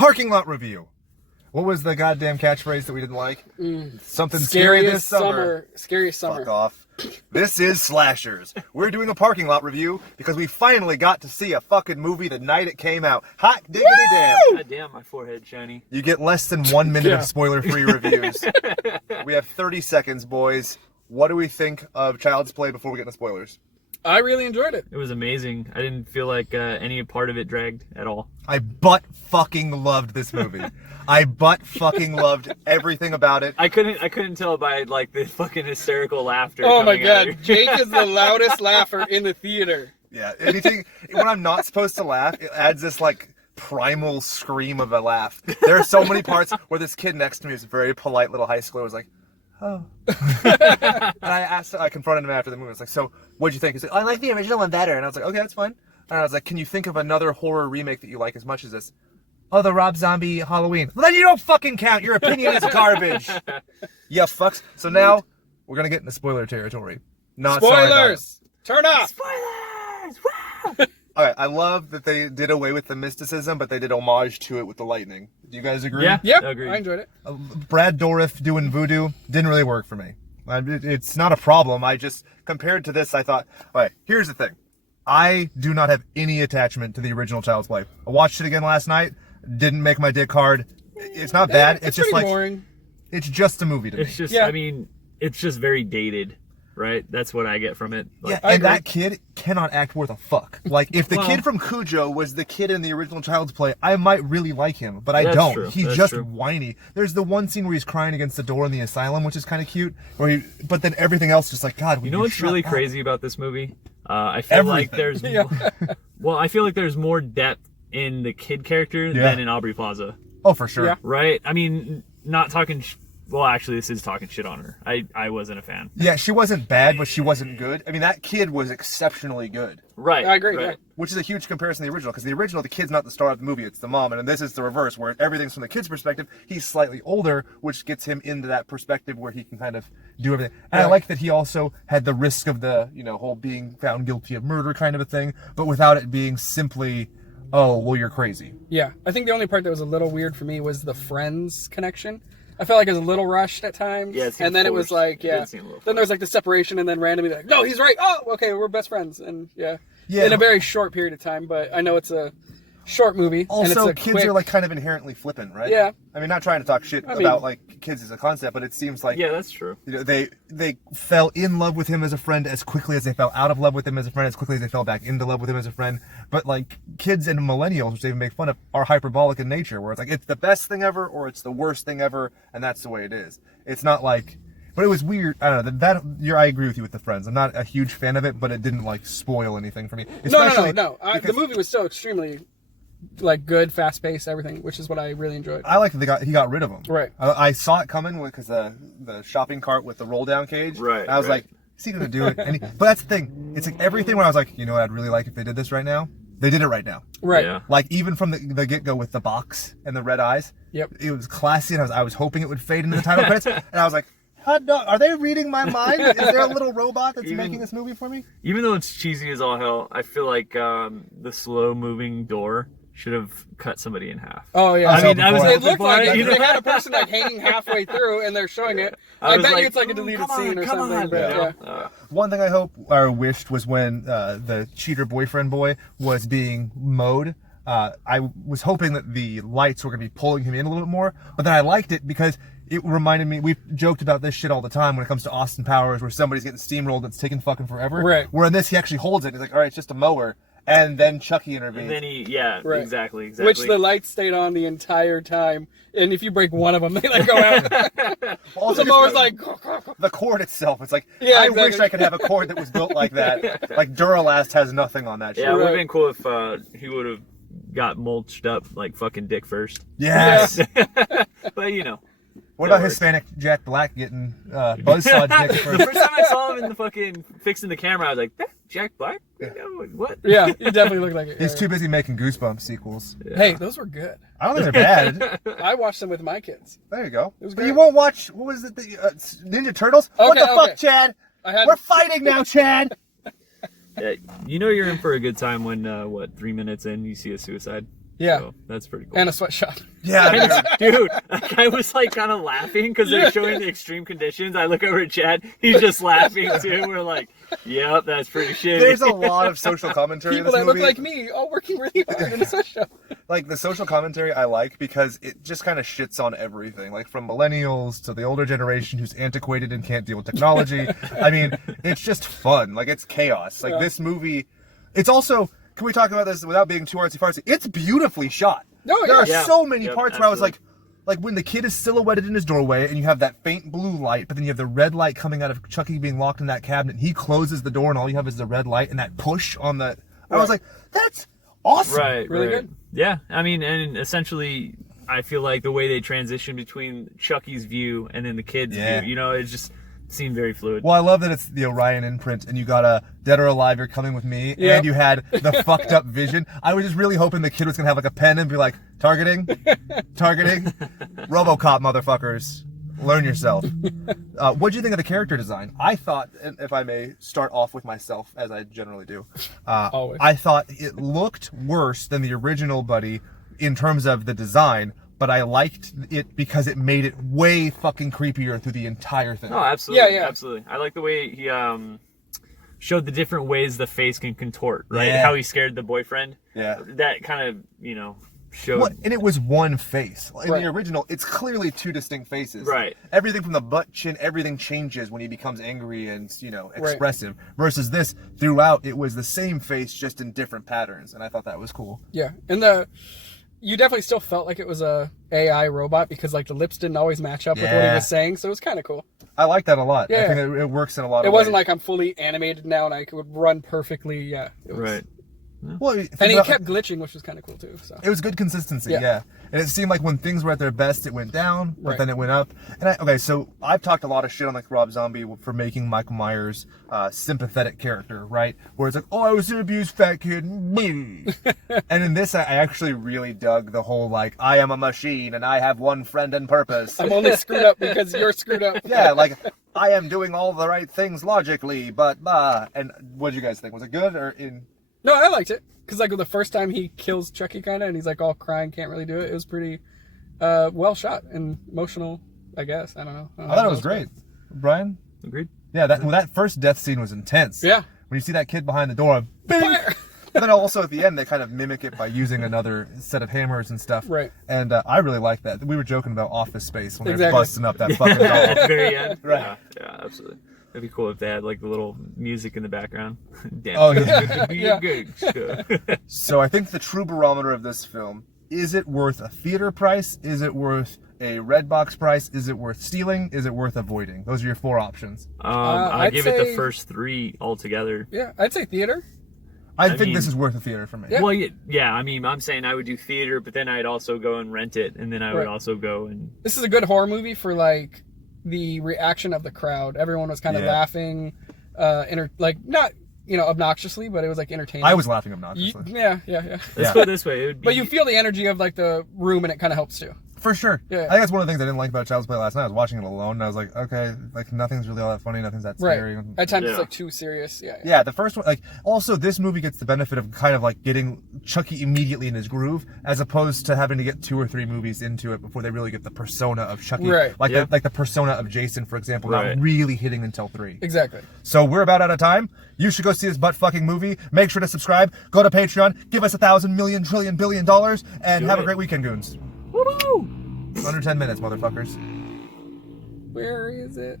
Parking lot review. What was the goddamn catchphrase that we didn't like? Something scary this summer. Scariest summer. Fuck off. This is Slashers. We're doing a parking lot review because we finally got to see a fucking movie the night it came out. Hot diggity damn. God damn, my forehead shiny. You get less than 1 minute of spoiler-free reviews. We have 30 seconds, boys. What do we think of Child's Play before we get into spoilers? I really enjoyed it. It was amazing. I didn't feel like any part of it dragged at all. I butt-fucking-loved this movie. I butt-fucking-loved everything about it. I couldn't tell by like the fucking hysterical laughter. Oh my coming out of god, Jake is the loudest laugher in the theater. Yeah, anything when I'm not supposed to laugh, it adds this like primal scream of a laugh. There are so many parts where this kid next to me is a very polite little high schooler was like, oh. And I confronted him after the movie. I was like, so what'd you think? He's like, I like the original one better. And I was like, okay, that's fine. And I was like, can you think of another horror remake that you like as much as this? Oh, the Rob Zombie Halloween. Well, then you don't fucking count. Your opinion is garbage. Yeah, fucks. So now we're gonna get into spoiler territory. Not Spoilers! Turn off! Spoilers! Wow! Alright, I love that they did away with the mysticism, but they did homage to it with the lightning. Do you guys agree? Yeah. Yep, Agreed. I enjoyed it. Brad Dourif doing voodoo didn't really work for me. It's not a problem. I just, compared to this, I thought, alright, here's the thing. I do not have any attachment to the original Child's Play. I watched it again last night. Didn't make my dick hard. It's not bad. It's just like boring. It's just a movie to me. It's just, I mean, it's just very dated, right? That's what I get from it. Like, Yeah, and that kid cannot act worth a fuck. Like, if the kid from Cujo was the kid in the original Child's Play, I might really like him, but I don't. True. He's That's just true. whiny. There's the one scene where he's crying against the door in the asylum, which is kind of cute. But then everything else just like, God, you know what's really crazy about this movie? I feel like there's well, I feel like there's more depth in the kid character than in Aubrey Plaza. Oh, for sure. Yeah. Right? I mean, not talking... Well, actually, this is talking shit on her. I wasn't a fan. Yeah, she wasn't bad, but she wasn't good. I mean, that kid was exceptionally good. Right. I agree, right. yeah. Which is a huge comparison to the original, because the original, the kid's not the star of the movie, it's the mom, and this is the reverse, where everything's from the kid's perspective. He's slightly older, which gets him into that perspective where he can kind of do everything. And I like that he also had the risk of the, whole being found guilty of murder kind of a thing, but without it being simply, oh, well, you're crazy. Yeah, I think the only part that was a little weird for me was the Friends connection. I felt like it was a little rushed at times. Yeah, it seemed and then forced. it was like, It did seem a little then there was like the separation, and then randomly like, no, he's right. Oh, okay, we're best friends, and Yeah. in a very short period of time. But I know it's a short movie. Also, and it's a kids quick... are like kind of inherently flippant, right? Yeah. I mean, not trying to talk shit about like kids as a concept, but it seems like that's true. They fell in love with him as a friend as quickly as they fell out of love with him as a friend, as quickly as they fell back into love with him as a friend. But like kids and millennials, which they make fun of, are hyperbolic in nature, where it's like it's the best thing ever or it's the worst thing ever, and that's the way it is. It's not like. But it was weird. I don't know. I agree with you with the Friends. I'm not a huge fan of it, but it didn't like spoil anything for me. No. The movie was still extremely like good, fast paced, everything, which is what I really enjoyed. I like that he got rid of him. Right. I saw it coming because the shopping cart with the roll down cage. Right. And I was like, is he gonna do it? But that's the thing. It's like everything where I was like, you know what I'd really like if they did this right now? They did it right now. Right. Yeah. Like even from the get go with the box and the red eyes. Yep. It was classy, and I was hoping it would fade into the title credits, and I was like, hot dog, are they reading my mind? Is there a little robot that's making this movie for me? Even though it's cheesy as all hell, I feel like the slow moving door should have cut somebody in half. Oh yeah. I mean, I was It looked like it. you know? They had a person like hanging halfway through, and they're showing it. I bet you it's like a deleted scene or something. But, yeah. One thing I hope or wished was when the cheater boyfriend boy was being mowed. I was hoping that the lights were going to be pulling him in a little bit more, but then I liked it because it reminded me, we've joked about this shit all the time when it comes to Austin Powers, where somebody's getting steamrolled that's taking fucking forever. Right. Where in this, he actually holds it. He's like, all right, it's just a mower. And then Chucky intervenes. And then Right. exactly. Which the lights stayed on the entire time, and if you break one of them, they like go out. Also, the mower's like... the cord itself. It's like, Yeah, I exactly. wish I could have a cord that was built like that. Like Duralast has nothing on that shit. Yeah, it would have been cool if he would have got mulched up like fucking Dick first. Yes. But you know. What about Hispanic Jack Black getting buzzsaw dick The first? first time I saw him in the fucking fixing the camera, I was like, "That Jack Black? What?" Yeah, he definitely looked like it. He's too busy making Goosebumps sequels. Yeah. Hey, those were good. I don't think they're bad. I watched them with my kids. There you go. It was But great. you won't watch, what was it, the Ninja Turtles? What Okay, the fuck, Chad? We're fighting now, Chad! Yeah, you know you're in for a good time when 3 minutes in you see a suicide. Yeah. So that's pretty cool. And a sweatshop. Yeah, Dude, I was like kind of laughing because they're showing the extreme conditions. I look over at Chad, he's just laughing too. We're like, yep, that's pretty shitty. there's a lot of social commentary People in this that movie. look like me, all working really hard in a sweatshop. Like the social commentary I like because it just kind of shits on everything, like from millennials to the older generation who's antiquated and can't deal with technology. I mean, it's just fun. Like it's chaos. Like this movie, it's also, can we talk about this without being too artsy-fartsy? It's beautifully shot. No, There are yeah. so many Yep, parts where I was absolutely. like when the kid is silhouetted in his doorway and you have that faint blue light, but then you have the red light coming out of Chucky being locked in that cabinet. He closes the door and all you have is the red light and that push on the. I was like, that's awesome. Right, Really right. good. Yeah, I mean, and essentially, I feel like the way they transition between Chucky's view and then the kid's Yeah. view, it just seemed very fluid. Well, I love that it's the Orion imprint, and you got a Dead or Alive, You're Coming With Me, Yep. and you had the fucked up vision. I was just really hoping the kid was gonna have like a pen and be like, targeting, RoboCop, motherfuckers, learn yourself. What do you think of the character design? I thought, and if I may start off with myself, as I generally do, Always. I thought it looked worse than the original Buddy in terms of the design, but I liked it because it made it way fucking creepier through the entire thing. No, absolutely. Yeah. Absolutely. I like the way he showed the different ways the face can contort, right? Yeah. How he scared the boyfriend. Yeah. That kind of, showed. Well, and it was one face. In Right. the original, it's clearly two distinct faces. Right. Everything from the butt, chin, everything changes when he becomes angry and, expressive. Versus this, throughout, it was the same face, just in different patterns. And I thought that was cool. Yeah, and you definitely still felt like it was a AI robot because like the lips didn't always match up with what he Yeah. was saying, so it was kind of cool. I like that a lot. I Yeah. think it works in a lot It of wasn't ways. like I'm fully animated now and I could run perfectly. Yeah, it was, Right. Well, And he kept glitching, which was kind of cool too. So It was good consistency, Yeah. yeah. And it seemed like when things were at their best, it went down, but Right. then it went up. And so I've talked a lot of shit on like Rob Zombie for making Michael Myers sympathetic character, right? Where it's like, oh, I was an abused fat kid. And in this, I actually really dug the whole like, I am a machine and I have one friend and purpose. I'm only screwed up because you're screwed up. Yeah, like I am doing all the right things logically, but and what did you guys think? Was it good or in? No, I liked it because like the first time he kills Chucky kind of and he's like all crying, can't really do it. It was pretty well shot and emotional, I guess. I don't know. I thought it was great. Brian? Agreed. Yeah, that first death scene was intense. Yeah. When you see that kid behind the door, bing! Fire! But then also at the end, they kind of mimic it by using another set of hammers and stuff. Right. And I really like that. We were joking about Office Space when they're Exactly. busting up that fucking At doll. the very end. Right. Yeah, absolutely. That'd be cool if they had like the little music in the background. Damn. Oh, yeah. Good to be Yeah. good. So I think the true barometer of this film, is it worth a theater price? Is it worth a Redbox price? Is it worth stealing? Is it worth avoiding? Those are your four options. I I'd give it the say- first three altogether. Yeah, I'd say theater. I think mean- this is worth a theater for me. Yeah. Well, yeah. I mean, I'm saying I would do theater, but then I'd also go and rent it, and then I would Right. also go and This is a good horror movie for like the reaction of the crowd. Everyone was kind of Yeah. laughing, not obnoxiously, but it was like entertaining. I was laughing You- obnoxiously. yeah. let's Yeah. put it this way. It would be, But you feel the energy of like the room, and it kind of helps too. For sure. Yeah. I think that's one of the things I didn't like about Child's Play last night. I was watching it alone, and I was like, okay, like nothing's really all that funny, nothing's that scary. Right. At times Yeah. it's like too serious. Yeah. Yeah, the first one, like, also this movie gets the benefit of kind of like getting Chucky immediately in his groove, as opposed to having to get 2 or 3 movies into it before they really get the persona of Chucky. Right. Like, Yeah. the persona of Jason, for example, Right. not really hitting until 3. Exactly. So we're about out of time. You should go see this butt fucking movie. Make sure to subscribe. Go to Patreon. Give us $1,000 million trillion billion dollars, and Do have a it. great weekend, goons. Woo-hoo! Under 10 minutes, motherfuckers. Where is it?